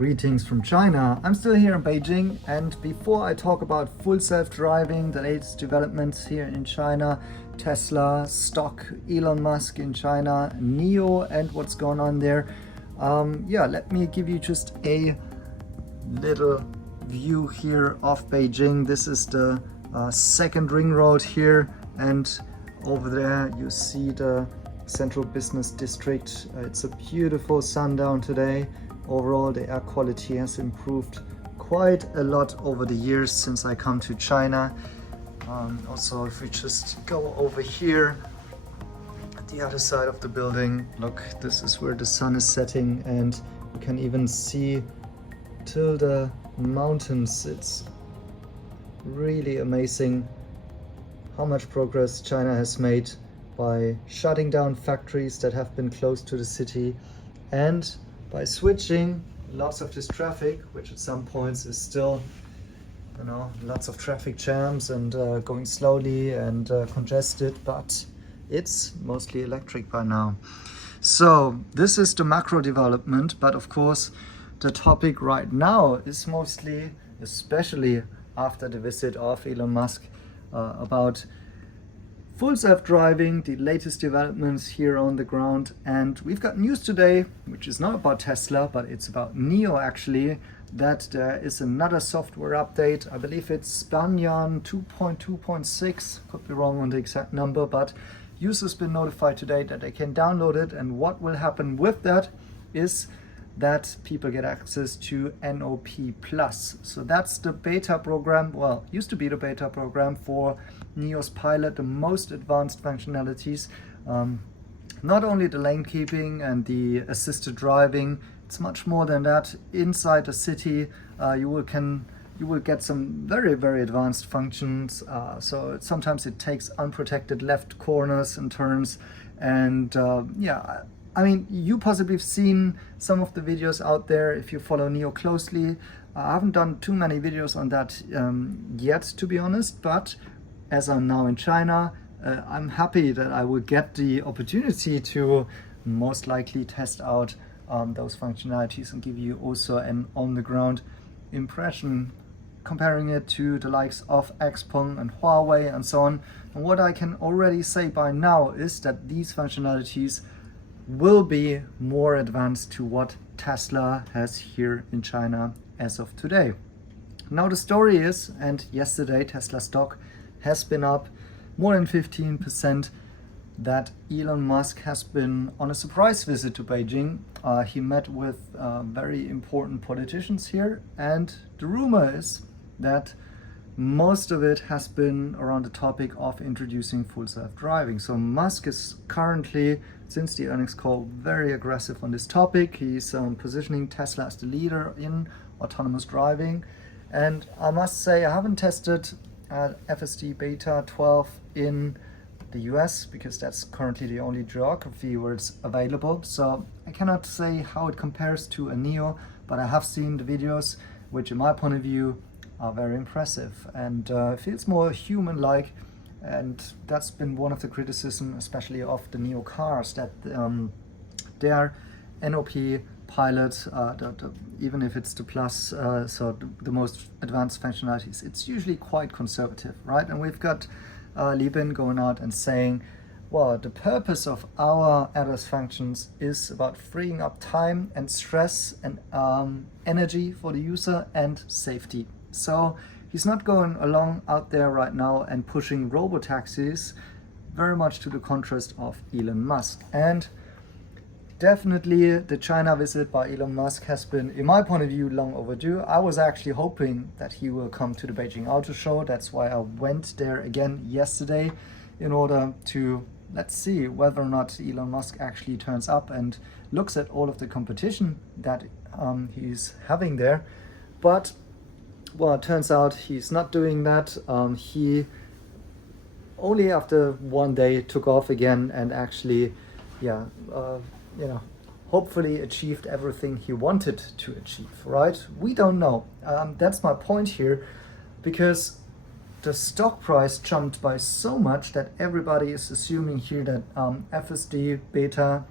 Greetings from China. I'm still here in Beijing, and before I talk about full self-driving, the latest developments here in China, Tesla, stock, Elon Musk in China, NIO and what's going on there, let me give you just a little view here of Beijing. This is the second ring road here, and over there you see the central business district. It's a beautiful sundown today. Overall, the air quality has improved quite a lot over the years since I come to China. Also, if we just go over here at the other side of the building, look, this is where the sun is setting, and you can even see till the mountains. It's really amazing how much progress China has made by shutting down factories that have been close to the city, and by switching lots of this traffic, which at some points is still, lots of traffic jams and going slowly and congested, but it's mostly electric by now. So this is the macro development, but of course the topic right now is mostly, especially after the visit of Elon Musk, about full self-driving, the latest developments here on the ground. And we've got news today, which is not about Tesla, but it's about NIO actually, that there is another software update. I believe it's Banyan 2.2.6, could be wrong on the exact number, but users been notified today that they can download it. And what will happen with that is that people get access to NIO Plus. So that's the beta program, well, used to be the beta program for NIO's Pilot, the most advanced functionalities. Not only the lane keeping and the assisted driving, it's much more than that. Inside the city, you will get some very, very advanced functions. So sometimes it takes unprotected left corners and turns, and I mean, you possibly have seen some of the videos out there if you follow NIO closely. I haven't done too many videos on that yet, to be honest, but as I'm now in China, I'm happy that I will get the opportunity to most likely test out those functionalities and give you also an on-the-ground impression, comparing it to the likes of XPeng and Huawei and so on. And what I can already say by now is that these functionalities will be more advanced to what Tesla has here in China as of today. Now the story is, and yesterday Tesla stock has been up more than 15%, that Elon Musk has been on a surprise visit to Beijing. He met with very important politicians here, and the rumor is that most of it has been around the topic of introducing full self-driving. So Musk is currently, since the earnings call, very aggressive on this topic. He's positioning Tesla as the leader in autonomous driving. And I must say, I haven't tested FSD beta 12 in the US because that's currently the only geography where it's available. So I cannot say how it compares to a NIO, but I have seen the videos, which in my point of view are very impressive and feels more human-like. And that's been one of the criticisms, especially of the NIO cars, that their NIO Pilot, even if it's the Plus, so the most advanced functionalities, it's usually quite conservative, right? And we've got Li Bin going out and saying, well, the purpose of our ADAS functions is about freeing up time and stress and energy for the user and safety. So he's not going along out there right now and pushing robo-taxis, very much to the contrast of Elon Musk. And definitely the China visit by Elon Musk has been, in my point of view, long overdue. I was actually hoping that he will come to the Beijing Auto Show. That's why I went there again yesterday, in order to, let's see whether or not Elon Musk actually turns up and looks at all of the competition that he's having there. But well, it turns out he's not doing that. He only after one day took off again and actually, hopefully achieved everything he wanted to achieve, right? We don't know. That's my point here, because the stock price jumped by so much that everybody is assuming here that FSD beta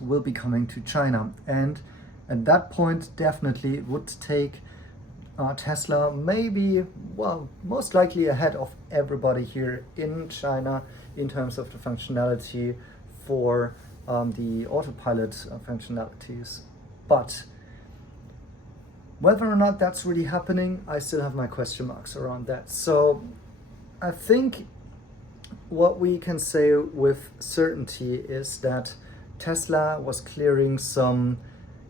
will be coming to China. And And that point definitely would take Tesla maybe, well, most likely ahead of everybody here in China in terms of the functionality for the autopilot functionalities. But whether or not that's really happening, I still have my question marks around that. So I think what we can say with certainty is that Tesla was clearing some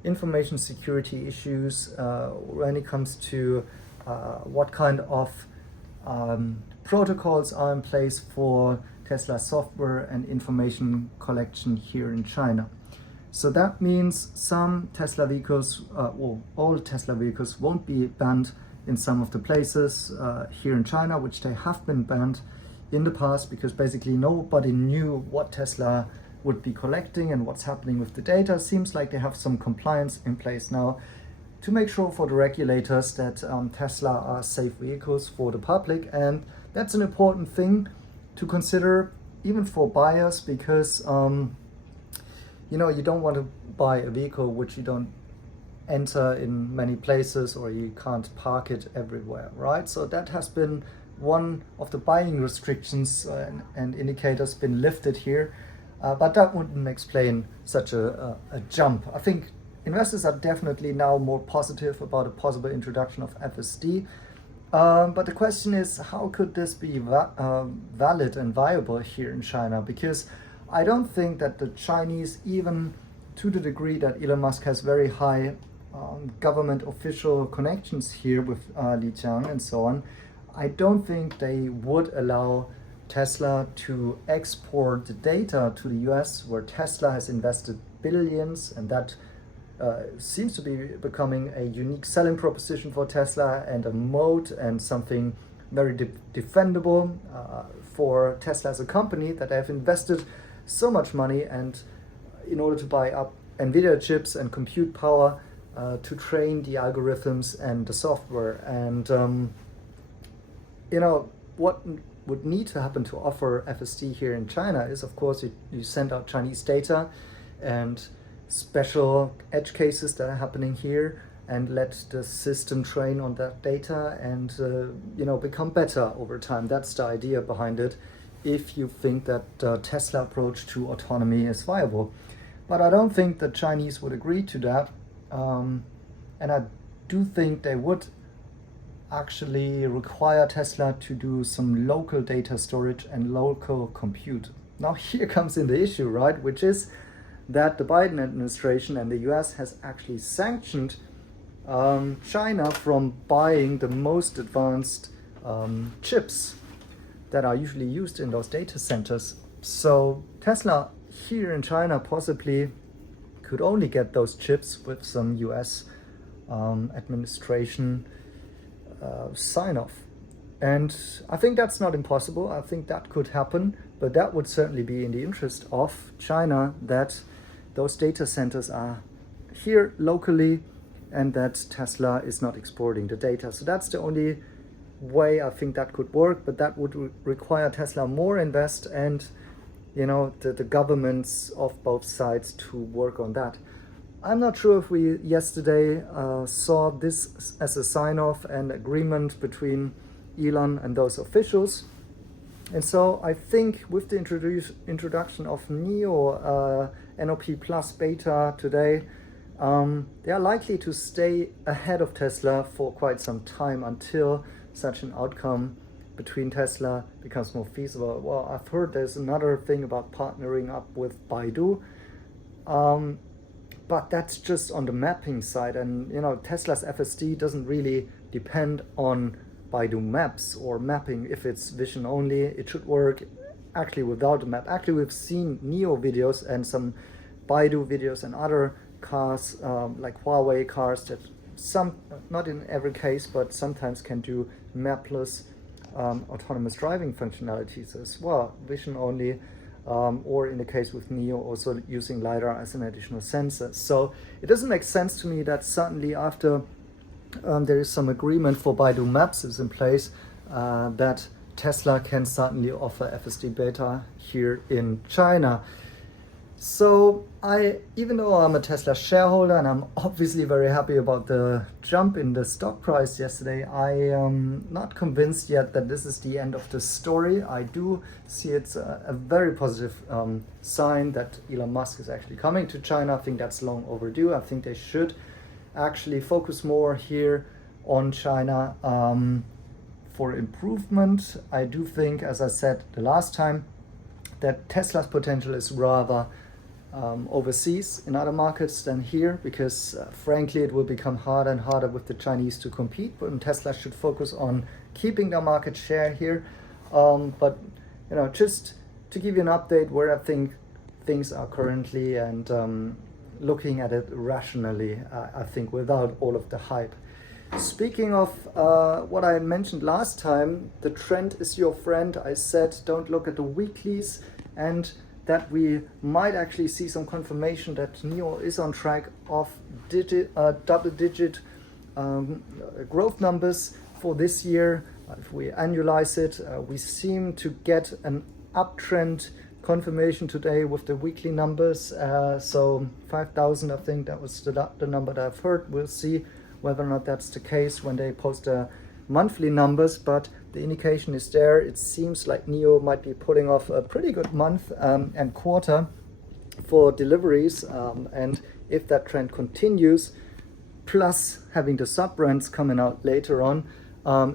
information security issues when it comes to what kind of protocols are in place for Tesla software and information collection here in China. So that means some Tesla vehicles, well, all Tesla vehicles won't be banned in some of the places here in China, which they have been banned in the past because basically nobody knew what Tesla would be collecting and what's happening with the data. Seems like they have some compliance in place now to make sure for the regulators that Tesla are safe vehicles for the public. And that's an important thing to consider even for buyers because you don't want to buy a vehicle which you don't enter in many places or you can't park it everywhere, right? So that has been one of the buying restrictions and indicators been lifted here. But that wouldn't explain such a jump. I think investors are definitely now more positive about a possible introduction of FSD. But the question is, how could this be valid and viable here in China? Because I don't think that the Chinese, even to the degree that Elon Musk has very high government official connections here with Li Jiang and so on, I don't think they would allow Tesla to export the data to the US, where Tesla has invested billions, and that seems to be becoming a unique selling proposition for Tesla and a moat and something very defendable for Tesla as a company, that they have invested so much money and in order to buy up NVIDIA chips and compute power to train the algorithms and the software. And what would need to happen to offer FSD here in China is, of course, you send out Chinese data and special edge cases that are happening here and let the system train on that data and become better over time. That's the idea behind it, if you think that the Tesla approach to autonomy is viable. But I don't think the Chinese would agree to that, and I do think they would actually require Tesla to do some local data storage and local compute. Now here comes in the issue, right, which is that the Biden administration and the US has actually sanctioned China from buying the most advanced chips that are usually used in those data centers. So Tesla here in China possibly could only get those chips with some US administration sign-off. And I think that's not impossible. I think that could happen, but that would certainly be in the interest of China that those data centers are here locally and that Tesla is not exporting the data. So that's the only way I think that could work, but that would require Tesla more invest and the governments of both sides to work on that. I'm not sure if we yesterday saw this as a sign-off and agreement between Elon and those officials. And so I think with the introduction of NIO NIO Plus beta today, they are likely to stay ahead of Tesla for quite some time until such an outcome between Tesla becomes more feasible. Well, I've heard there's another thing about partnering up with Baidu. But that's just on the mapping side, and Tesla's FSD doesn't really depend on Baidu Maps or mapping. If it's vision only, it should work actually without a map. Actually, we've seen NIO videos and some Baidu videos and other cars like Huawei cars that not in every case, but sometimes can do mapless autonomous driving functionalities as well, vision only. Or in the case with NIO, also using LiDAR as an additional sensor. So it doesn't make sense to me that suddenly after there is some agreement for Baidu Maps is in place, that Tesla can suddenly offer FSD beta here in China. So even though I'm a Tesla shareholder and I'm obviously very happy about the jump in the stock price yesterday, I am not convinced yet that this is the end of the story. I do see it's a very positive sign that Elon Musk is actually coming to China. I think that's long overdue. I think they should actually focus more here on China for improvement. I do think, as I said the last time, that Tesla's potential is rather overseas in other markets than here, because frankly it will become harder and harder with the Chinese to compete, but Tesla should focus on keeping their market share here. But just to give you an update where I think things are currently and looking at it rationally, I think without all of the hype. Speaking of what I mentioned last time, the trend is your friend. I said don't look at the weeklies, and that we might actually see some confirmation that NIO is on track of double-digit growth numbers for this year. If we annualize it, we seem to get an uptrend confirmation today with the weekly numbers. So 5,000, I think that was the number that I've heard. We'll see whether or not that's the case when they post the monthly numbers, but the indication is there. It seems like NIO might be pulling off a pretty good month and quarter for deliveries, and if that trend continues, plus having the sub-brands coming out later on,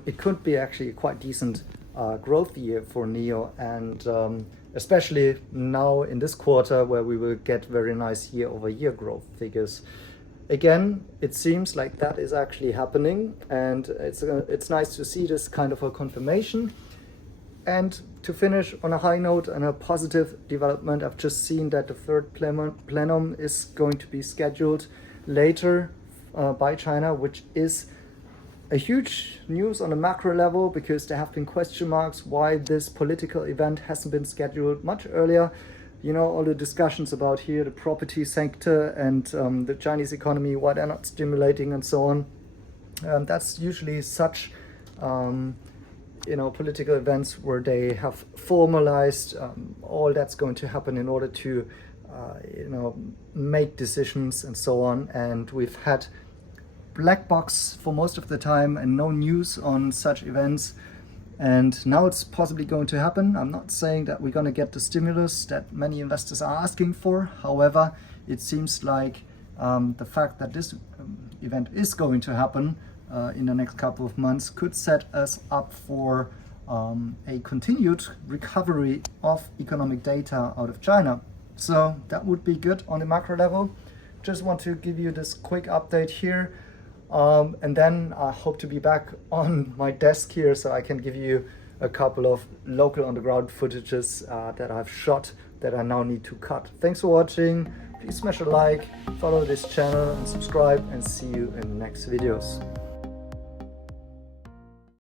it could be actually a quite decent growth year for NIO, and especially now in this quarter where we will get very nice year-over-year growth figures. Again, it seems like that is actually happening, and it's nice to see this kind of a confirmation. And to finish on a high note and a positive development, I've just seen that the third plenum is going to be scheduled later by China, which is a huge news on a macro level, because there have been question marks why this political event hasn't been scheduled much earlier. All the discussions about here, the property sector and the Chinese economy, why they're not stimulating and so on. That's usually such, political events where they have formalized all that's going to happen in order to, make decisions and so on. And we've had black box for most of the time and no news on such events. And now it's possibly going to happen. I'm not saying that we're going to get the stimulus that many investors are asking for. However, it seems like the fact that this event is going to happen in the next couple of months could set us up for a continued recovery of economic data out of China. So that would be good on the macro level. Just want to give you this quick update here. And then I hope to be back on my desk here so I can give you a couple of local on-the-ground footages that I've shot that I now need to cut. Thanks for watching. Please smash a like, follow this channel and subscribe, and see you in the next videos.